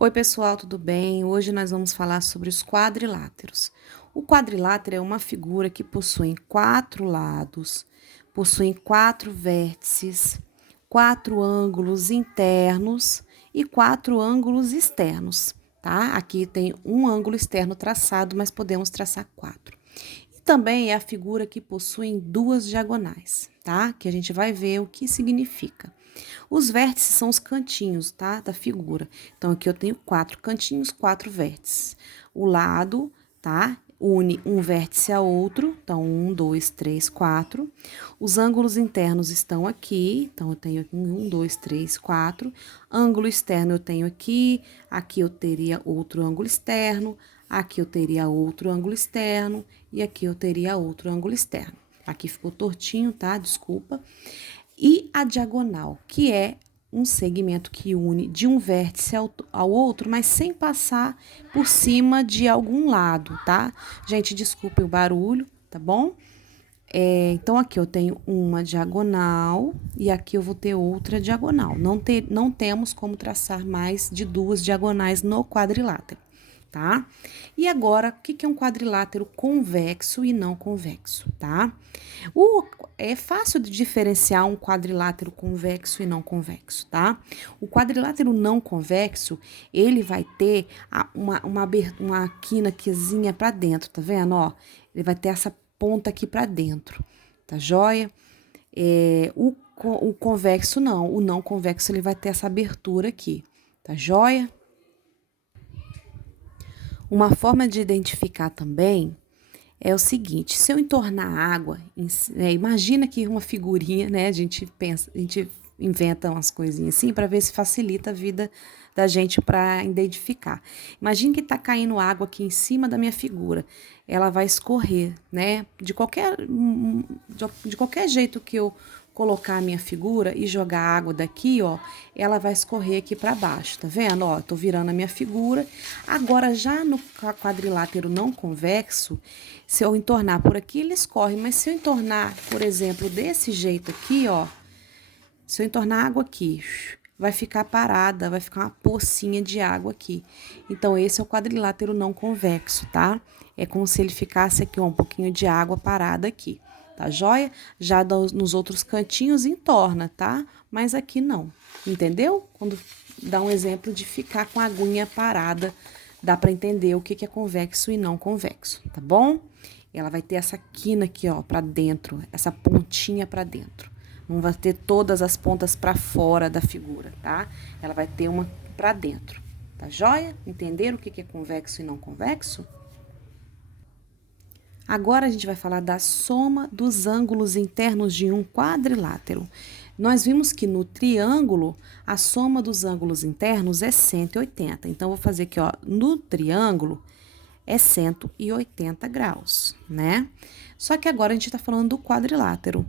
Oi, pessoal, tudo bem? Hoje nós vamos falar sobre os quadriláteros. O quadrilátero é uma figura que possui quatro lados, possui quatro vértices, quatro ângulos internos e quatro ângulos externos, tá? Aqui tem um ângulo externo traçado, mas podemos traçar quatro. E também é a figura que possui duas diagonais, tá? Que a gente vai ver o que significa. Os vértices são os cantinhos, tá? Da figura. Então, aqui eu tenho quatro cantinhos, quatro vértices. O lado, tá? Une um vértice a outro. Então, um, dois, três, quatro. Os ângulos internos estão aqui. Então, eu tenho aqui um, dois, três, quatro. Ângulo externo eu tenho aqui. Aqui eu teria outro ângulo externo. Aqui eu teria outro ângulo externo. E aqui eu teria outro ângulo externo. Aqui ficou tortinho, tá? Desculpa. E a diagonal, que é um segmento que une de um vértice ao outro, mas sem passar por cima de algum lado, tá? Gente, desculpe o barulho, tá bom? Então, aqui eu tenho uma diagonal e aqui eu vou ter outra diagonal. Não temos como traçar mais de duas diagonais no quadrilátero, tá? E agora, o que é um quadrilátero convexo e não convexo, tá? É fácil de diferenciar um quadrilátero convexo e não convexo, tá? O quadrilátero não convexo, ele vai ter uma quinazinha para dentro, tá vendo, ó? Ele vai ter essa ponta aqui para dentro, tá joia? O convexo não, o não convexo ele vai ter essa abertura aqui, tá joia? Uma forma de identificar também é o seguinte: se eu entornar água, imagina que uma figurinha, né? A gente pensa, a gente inventa umas coisinhas assim para ver se facilita a vida da gente para identificar. Imagina que tá caindo água aqui em cima da minha figura, ela vai escorrer, né? De qualquer jeito que eu colocar a minha figura e jogar água daqui, ó, ela vai escorrer aqui para baixo, tá vendo? Ó, tô virando a minha figura. Agora, já no quadrilátero não convexo, se eu entornar por aqui, ele escorre, mas se eu entornar, por exemplo, desse jeito aqui, ó, se eu entornar água aqui, vai ficar parada, vai ficar uma pocinha de água aqui. Então, esse é o quadrilátero não convexo, tá? É como se ele ficasse aqui, ó, um pouquinho de água parada aqui, tá joia? Já nos outros cantinhos entorna, tá? Mas aqui não, entendeu? Quando dá um exemplo de ficar com a aguinha parada, dá para entender o que é convexo e não convexo, tá bom? Ela vai ter essa quina aqui, ó, para dentro, essa pontinha para dentro. Não vai ter todas as pontas para fora da figura, tá? Ela vai ter uma para dentro, tá joia? Entenderam o que é convexo e não convexo? Agora a gente vai falar da soma dos ângulos internos de um quadrilátero. Nós vimos que no triângulo, a soma dos ângulos internos é 180. Então, vou fazer aqui, ó, no triângulo é 180 graus, né? Só que agora a gente está falando do quadrilátero.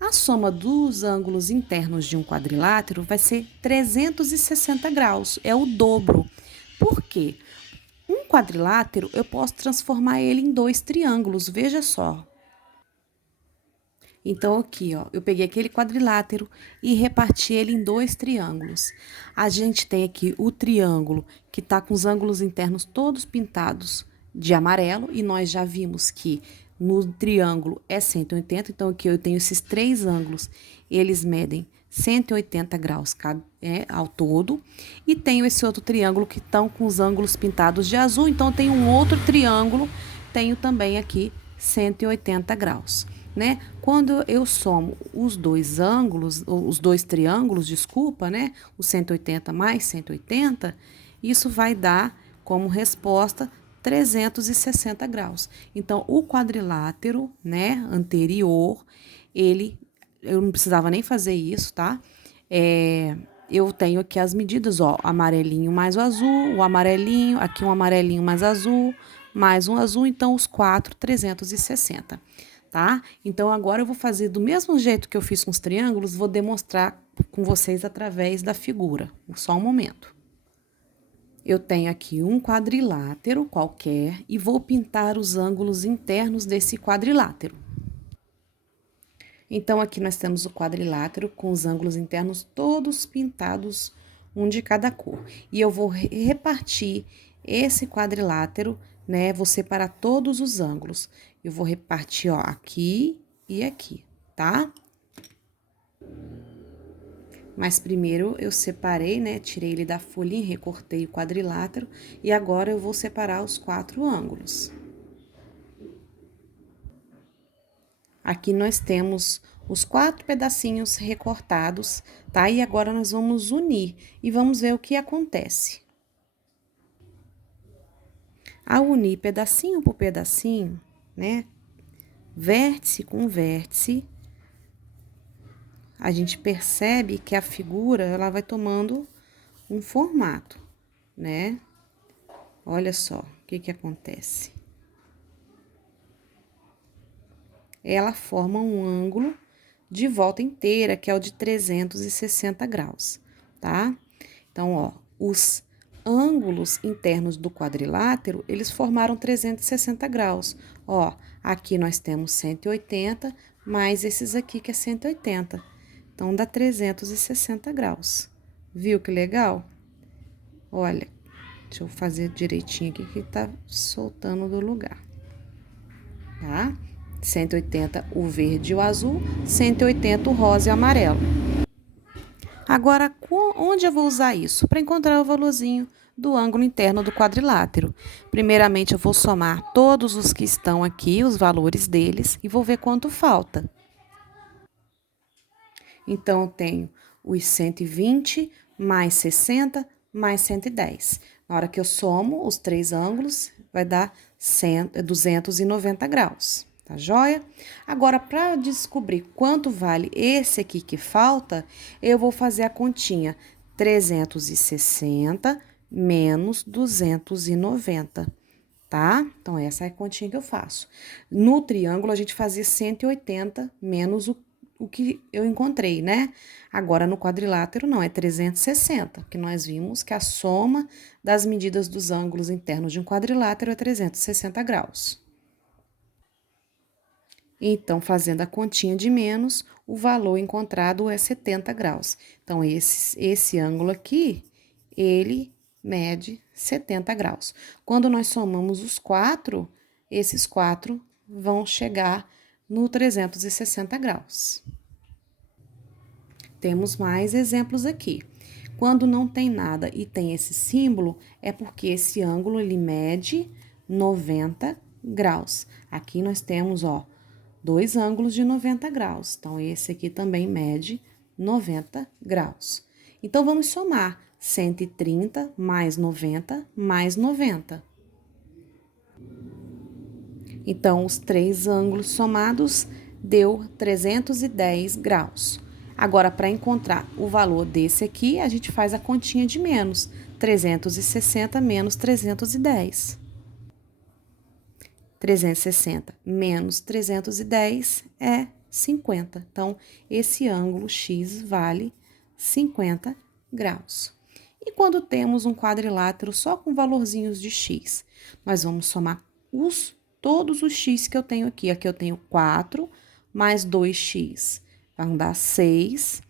A soma dos ângulos internos de um quadrilátero vai ser 360 graus, é o dobro. Por quê? Um quadrilátero, eu posso transformar ele em dois triângulos, veja só. Então, aqui, ó, eu peguei aquele quadrilátero e reparti ele em dois triângulos. A gente tem aqui o triângulo que tá com os ângulos internos todos pintados de amarelo, e nós já vimos que no triângulo é 180, então aqui eu tenho esses três ângulos, eles medem 180 graus ao todo, e tenho esse outro triângulo que estão com os ângulos pintados de azul, então eu tenho um outro triângulo, tenho também aqui 180 graus. Né? Quando eu somo os dois ângulos, os dois triângulos, desculpa, né? O 180 mais 180, isso vai dar como resposta 360 graus. Então, o quadrilátero, né, anterior, eu não precisava nem fazer isso, tá? Eu tenho aqui as medidas, ó, amarelinho mais o amarelinho, aqui um amarelinho mais um azul, então os quatro, 360, tá? Então, agora eu vou fazer do mesmo jeito que eu fiz com os triângulos, vou demonstrar com vocês através da figura. Só um momento. Eu tenho aqui um quadrilátero qualquer e vou pintar os ângulos internos desse quadrilátero. Então, aqui nós temos o quadrilátero com os ângulos internos todos pintados um de cada cor. E eu vou repartir esse quadrilátero, né? Vou separar todos os ângulos. Eu vou repartir, ó, aqui e aqui, tá? Mas primeiro eu separei, né? Tirei ele da folhinha, recortei o quadrilátero. E agora eu vou separar os 4 ângulos. Aqui nós temos os 4 pedacinhos recortados, tá? E agora nós vamos unir e vamos ver o que acontece. Ao unir pedacinho por pedacinho, né? Vértice com vértice, a gente percebe que a figura, ela vai tomando um formato, né? Olha só o que que acontece. Ela forma um ângulo de volta inteira, que é o de 360 graus, tá? Então, ó, os ângulos internos do quadrilátero, eles formaram 360 graus. Ó, aqui nós temos 180, mais esses aqui que é 180. Então, dá 360 graus. Viu que legal? Olha, deixa eu fazer direitinho aqui que tá soltando do lugar, tá? 180 o verde e o azul, 180 o rosa e o amarelo. Agora, onde eu vou usar isso? Para encontrar o valorzinho do ângulo interno do quadrilátero. Primeiramente, eu vou somar todos os que estão aqui, os valores deles, e vou ver quanto falta. Então, eu tenho os 120 mais 60 mais 110. Na hora que eu somo os 3 ângulos, vai dar 290 graus. Tá joia? Agora, para descobrir quanto vale esse aqui que falta, eu vou fazer a continha 360 menos 290, tá? Então, essa é a continha que eu faço. No triângulo, a gente fazia 180 menos o que eu encontrei, né? Agora, no quadrilátero, não, é 360, que nós vimos que a soma das medidas dos ângulos internos de um quadrilátero é 360 graus. Então, fazendo a continha de menos, o valor encontrado é 70 graus. Então, esse ângulo aqui, ele mede 70 graus. Quando nós somamos os 4, esses 4 vão chegar no 360 graus. Temos mais exemplos aqui. Quando não tem nada e tem esse símbolo, é porque esse ângulo, ele mede 90 graus. Aqui nós temos, ó, 2 ângulos de 90 graus. Então, esse aqui também mede 90 graus. Então, vamos somar 130 mais 90 mais 90. Então, os 3 ângulos somados deu 310 graus. Agora, para encontrar o valor desse aqui, a gente faz a continha de menos. 360 menos 310. 360 menos 310 é 50. Então, esse ângulo X vale 50 graus. E quando temos um quadrilátero só com valorzinhos de X, nós vamos somar todos os X que eu tenho aqui. Aqui eu tenho 4 mais 2X, vão dar 6.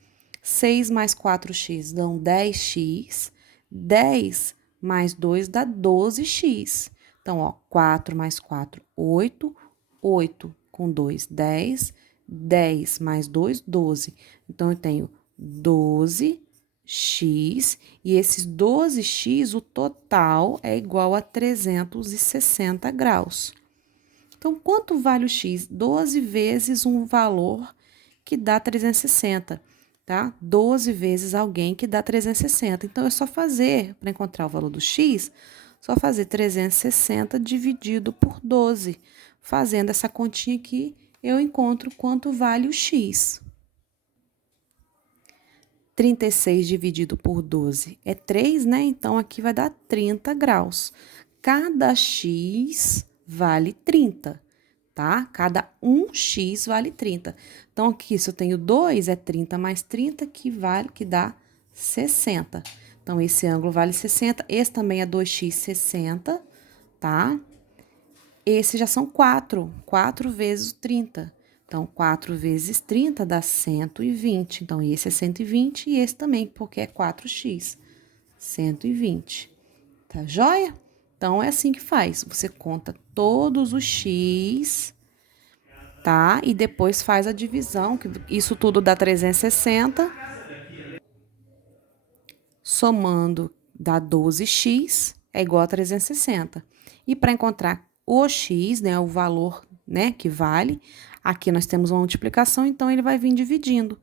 6 mais 4X dão 10X. 10 mais 2 dá 12X. Então, ó, 4 mais 4, 8. 8 com 2, 10. 10 mais 2, 12. Então, eu tenho 12x, e esses 12x, o total é igual a 360 graus. Então, quanto vale o x? 12 vezes um valor que dá 360, tá? 12 vezes alguém que dá 360. Então, é só fazer, para encontrar o valor do x, só fazer 360 dividido por 12. Fazendo essa continha aqui, eu encontro quanto vale o x. 36 dividido por 12 é 3, né? Então, aqui vai dar 30 graus. Cada x vale 30, tá? Cada 1x vale 30. Então, aqui, se eu tenho 2, é 30 mais 30, que dá 60. Então, esse ângulo vale 60. Esse também é 2x, 60, tá? Esse já são 4. 4 vezes 30. Então, 4 vezes 30 dá 120. Então, esse é 120 e esse também, porque é 4x. 120. Tá joia? Então, é assim que faz. Você conta todos os x, tá? E depois faz a divisão, que isso tudo dá 360. Somando dá 12x, é igual a 360. E para encontrar o x, né, o valor, né, que vale, aqui nós temos uma multiplicação, então ele vai vir dividindo.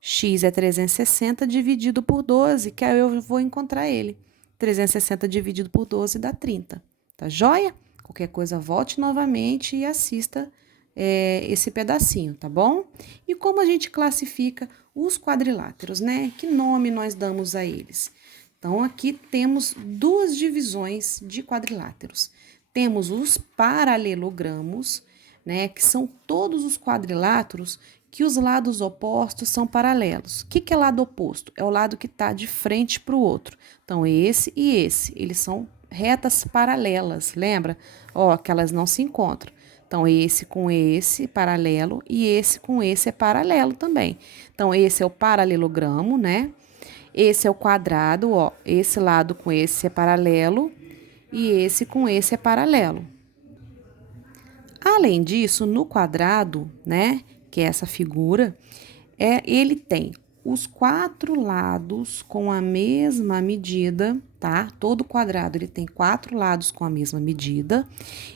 X é 360 dividido por 12, que aí eu vou encontrar ele. 360 dividido por 12 dá 30. Tá joia? Qualquer coisa, volte novamente e assista esse pedacinho, tá bom? E como a gente classifica os quadriláteros, né? Que nome nós damos a eles? Então, aqui temos duas divisões de quadriláteros. Temos os paralelogramos, né? Que são todos os quadriláteros que os lados opostos são paralelos. O que é lado oposto? É o lado que está de frente para o outro. Então, esse e esse, eles são retas paralelas, lembra? Ó, que elas não se encontram. Então, esse com esse paralelo e esse com esse é paralelo também. Então, esse é o paralelogramo, né? Esse é o quadrado, ó. Esse lado com esse é paralelo e esse com esse é paralelo. Além disso, no quadrado, né, que é essa figura, ele tem os quatro lados com a mesma medida, tá? Todo quadrado ele tem quatro lados com a mesma medida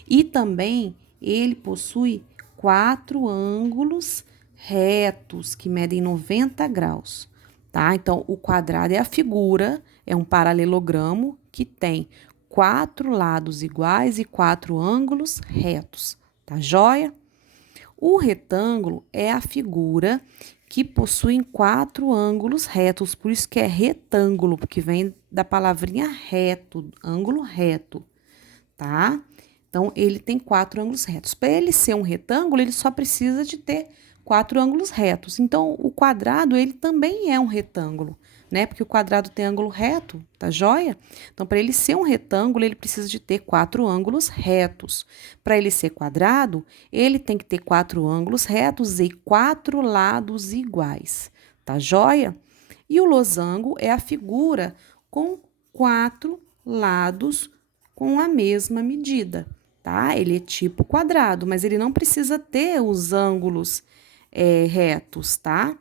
e também ele possui quatro ângulos retos que medem 90 graus, tá? Então, o quadrado é a figura, é um paralelogramo que tem quatro lados iguais e quatro ângulos retos, tá joia? O retângulo é a figura que possui quatro ângulos retos, por isso que é retângulo, porque vem da palavrinha reto, ângulo reto, tá? Então, ele tem quatro ângulos retos. Para ele ser um retângulo, ele só precisa de ter quatro ângulos retos. Então, o quadrado, ele também é um retângulo, né? Porque o quadrado tem ângulo reto, tá joia? Então, para ele ser um retângulo, ele precisa de ter quatro ângulos retos. Para ele ser quadrado, ele tem que ter quatro ângulos retos e quatro lados iguais, tá joia? E o losango é a figura com quatro lados com a mesma medida, tá? Ele é tipo quadrado, mas ele não precisa ter os ângulos retos, tá?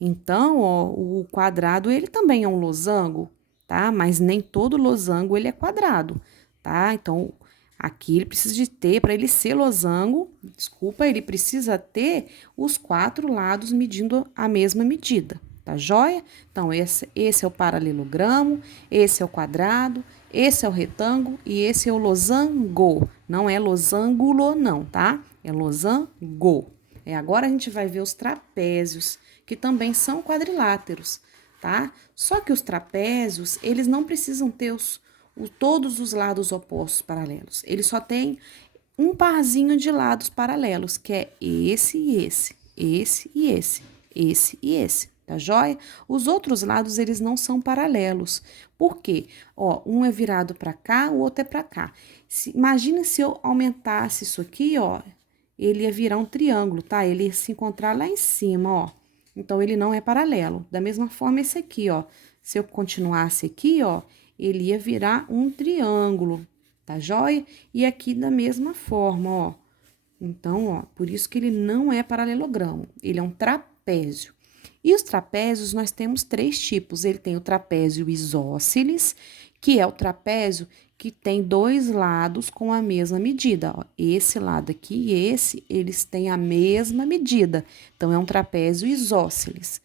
Então, ó, o quadrado, ele também é um losango, tá? Mas nem todo losango, ele é quadrado, tá? Então, aqui ele precisa de ter, para ele ser losango, desculpa, ele precisa ter os quatro lados medindo a mesma medida, tá joia? Então, esse é o paralelogramo, esse é o quadrado, esse é o retângulo e esse é o losango. Não é losangulo, não, tá? É losango. Agora a gente vai ver os trapézios, que também são quadriláteros, tá? Só que os trapézios, eles não precisam ter todos os lados opostos paralelos. Eles só têm um parzinho de lados paralelos, que é esse e esse, esse e esse e esse. Tá joia? Os outros lados, eles não são paralelos. Por quê? Ó, um é virado para cá, o outro é para cá. Imagina se eu aumentasse isso aqui, ó, ele ia virar um triângulo, tá? Ele ia se encontrar lá em cima, ó. Então, ele não é paralelo. Da mesma forma, esse aqui, ó. Se eu continuasse aqui, ó, ele ia virar um triângulo, tá joia? E aqui da mesma forma, ó. Então, ó, por isso que ele não é paralelogramo, ele é um trapézio. E os trapézios, nós temos três tipos. Ele tem o trapézio isósceles, que é o trapézio que tem dois lados com a mesma medida. Ó. Esse lado aqui e esse, eles têm a mesma medida. Então, é um trapézio isósceles.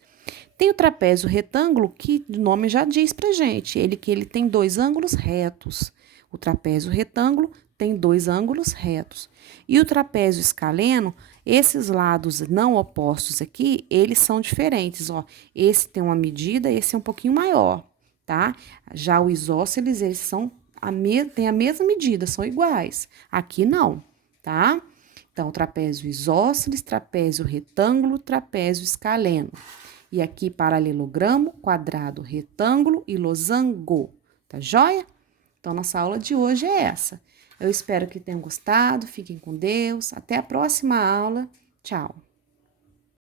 Tem o trapézio retângulo, que o nome já diz pra gente, que ele tem dois ângulos retos. O trapézio retângulo tem dois ângulos retos. E o trapézio escaleno, esses lados não opostos aqui, eles são diferentes, ó. Esse tem uma medida, esse é um pouquinho maior, tá? Já o isósceles, eles têm a mesma medida, são iguais. Aqui não, tá? Então, trapézio isósceles, trapézio retângulo, trapézio escaleno. E aqui, paralelogramo, quadrado, retângulo e losango, tá joia? Então, nossa aula de hoje é essa. Eu espero que tenham gostado, fiquem com Deus, até a próxima aula, tchau!